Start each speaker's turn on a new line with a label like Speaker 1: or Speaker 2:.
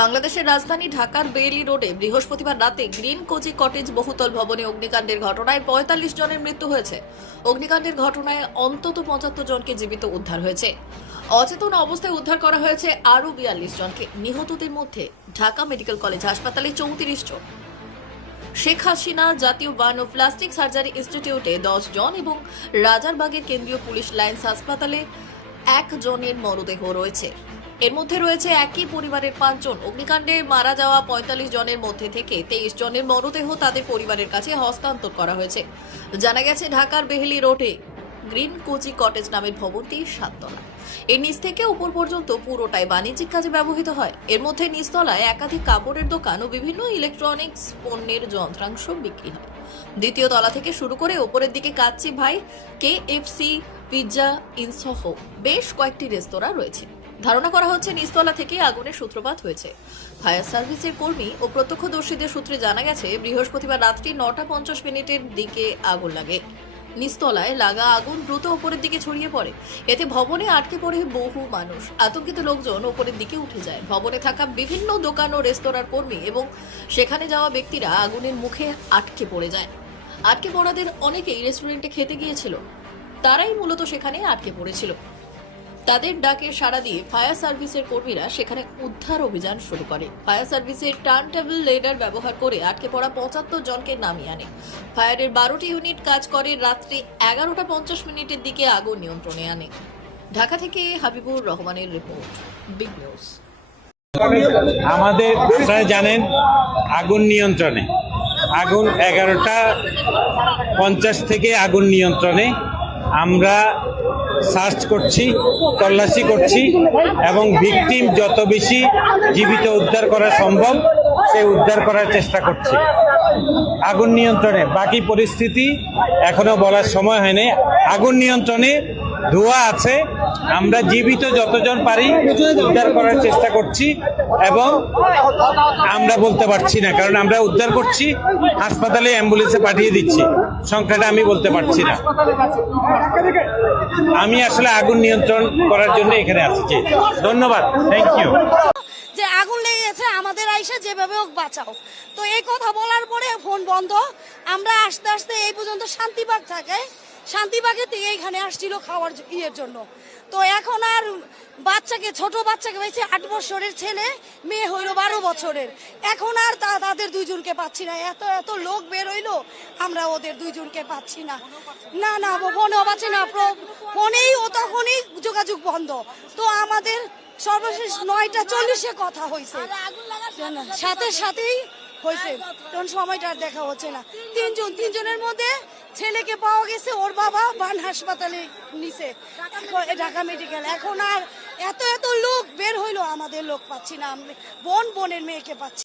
Speaker 1: বাংলাদেশের রাজধানী ঢাকার বেইলি রোডে বৃহস্পতিবার রাতে গ্রিন কোচি কটেজ বহুতল ভবনে অগ্নিকাণ্ডের ঘটনায় পঁয়তাল্লিশ জনের মৃত্যু হয়েছে। অগ্নিকাণ্ডের ঘটনায় অন্তত পঁচাত্তর জনকে জীবিত উদ্ধার হয়েছে। অচেতন অবস্থায় উদ্ধার করা হয়েছে আরও বিয়াল্লিশ জনকে। নিহতদের মধ্যে ঢাকা মেডিকেল কলেজ হাসপাতালে চৌত্রিশ জন। শেখ হাসিনা জাতীয় বার্ন ও প্লাস্টিক সার্জারি ইনস্টিটিউটে দশ জন এবং রাজারবাগের কেন্দ্রীয় পুলিশ লাইন্স হাসপাতালে এক জনের মরদেহ রয়েছে। এর মধ্যে রয়েছে একই পরিবারের পাঁচজন। অগ্নিকাণ্ডে মারা যাওয়া পঁয়তাল্লিশ জনের মধ্যে থেকে তেইশ জনের মরদেহ তাদের পরিবারের কাছে হস্তান্তর করা হয়েছে। জানা গেছে, ঢাকার বেহেলি রোডে গ্রিন কোচি কটেজ নামের ভবনটি সাততলা। এর নিচ থেকে উপর পর্যন্ত পুরোটাই বাণিজ্যিক কাজে ব্যবহৃত হয়। এর মধ্যে নিচতলায় একাধিক কাপড়ের দোকান ও বিভিন্ন ইলেকট্রনিক্স পণ্যের যন্ত্রাংশ বিক্রি হয়। দ্বিতীয় তলা থেকে শুরু করে ওপরের দিকে কাচ্চি ভাই, কে এফসি পিৎজা, ইনসহ বেশ কয়েকটি রেস্তোরাঁ রয়েছে। ধারণা করা হচ্ছে নিচতলা থেকে আগুনের সূত্রপাত হয়েছে। ফায়ার সার্ভিসের কর্মী ও প্রত্যক্ষদর্শীদের সূত্রে জানা গেছে, বৃহস্পতিবার রাত্রি নটা পঞ্চাশ মিনিটের দিকে আগুন লাগে। নিচতলায় লাগা আগুন দ্রুত ওপরের দিকে ছড়িয়ে পড়ে। এতে ভবনে আটকে পড়ে বহু মানুষ। আতঙ্কিত লোকজন ওপরের দিকে উঠে যায়। ভবনে থাকা বিভিন্ন দোকান ও রেস্তোরাঁর কর্মী এবং সেখানে যাওয়া ব্যক্তিরা আগুনের মুখে আটকে পড়ে যায়। আটকে পড়াদের অনেকেই রেস্টুরেন্টে খেতে গিয়েছিল। তারাই মূলত সেখানে আটকে পড়েছিল। তাদের ডাকে সাড়া দিয়ে ফায়ার সার্ভিসের কর্মীরা সেখানে উদ্ধার অভিযান শুরু করে। ফায়ার সার্ভিসের টার্ন টেবিল লেডার ব্যবহার করে আটকে পড়া পঁচাত্তর জনকে নামিয়ে আনে। ফায়ারের বারোটি ইউনিট কাজ করে রাত্রি এগারোটা পঞ্চাশ মিনিটের দিকে আগুন নিয়ন্ত্রণে আনে। ঢাকা থেকে হাবিবুর রহমানের রিপোর্ট, বিগ নিউজ।
Speaker 2: আমাদের জানেন, আগুন নিয়ন্ত্রণে। আগুন এগারোটা পঞ্চাশ থেকে আগুন নিয়ন্ত্রণে। আমরা সার্চ করছি, তল্লাশি করছি এবং ভিকটিম যত বেশি জীবিত উদ্ধার করা সম্ভব, সে উদ্ধার করার চেষ্টা করছি। আগুন নিয়ন্ত্রণে। বাকি পরিস্থিতি এখনও বলার সময় হয়নি। আগুন নিয়ন্ত্রণে ধোঁয়া আছে। আমরা জীবিত যতজন পারি উদ্ধার করার চেষ্টা করছি এবং আমরা বলতে পারছি না, কারণ আমরা উদ্ধার করছি, হাসপাতালে অ্যাম্বুলেন্সে পাঠিয়ে দিচ্ছি। সংখ্যাটা আমি বলতে পারছি না। আমি আসলে আগুন নিয়ন্ত্রণ করার জন্য এখানে আসছি। ধন্যবাদ থ্যাংক ইউ
Speaker 3: যে আগুন লেগে গেছে, আমাদের আইসা যেভাবে হোক বাঁচাও। তো এই কথা বলার পরে ফোন বন্ধ। আমরা আস্তে আস্তে এই পর্যন্ত শান্তিবাগ থাকে। শান্তিবাগে থেকে এইখানে আসছিল খাওয়ার ইয়ের জন্য। তো এখন আর বাচ্চাকে, ছোট বাচ্চাকে পেয়েছে আট বছরের ছেলে, মেয়ে হইল বারো বছরের। এখন আর তা তাদের দুইজনকে পাচ্ছি না। এত এত লোক বের হইল, আমরা ওদের দুইজনকে পাচ্ছি না। না না ফোনেও পাচ্ছি না। ফোনেই ও তখনই যোগাযোগ বন্ধ। তো আমাদের সর্বশেষ নয়টা চল্লিশে কথা হয়েছে সাথে সাথেই হয়েছে। তখন সময়টা আর দেখা হচ্ছে না। তিনজন, তিনজনের মধ্যে ছেলেকে পাওয়া গেছে, ওর বাবা বান হাসপাতালে নিছে। ঢাকা মেডিকেল। এখন আর এত এত লোক বের হইল, আমাদের লোক পাচ্ছি না। বোন, বোনের মেয়েকে পাচ্ছি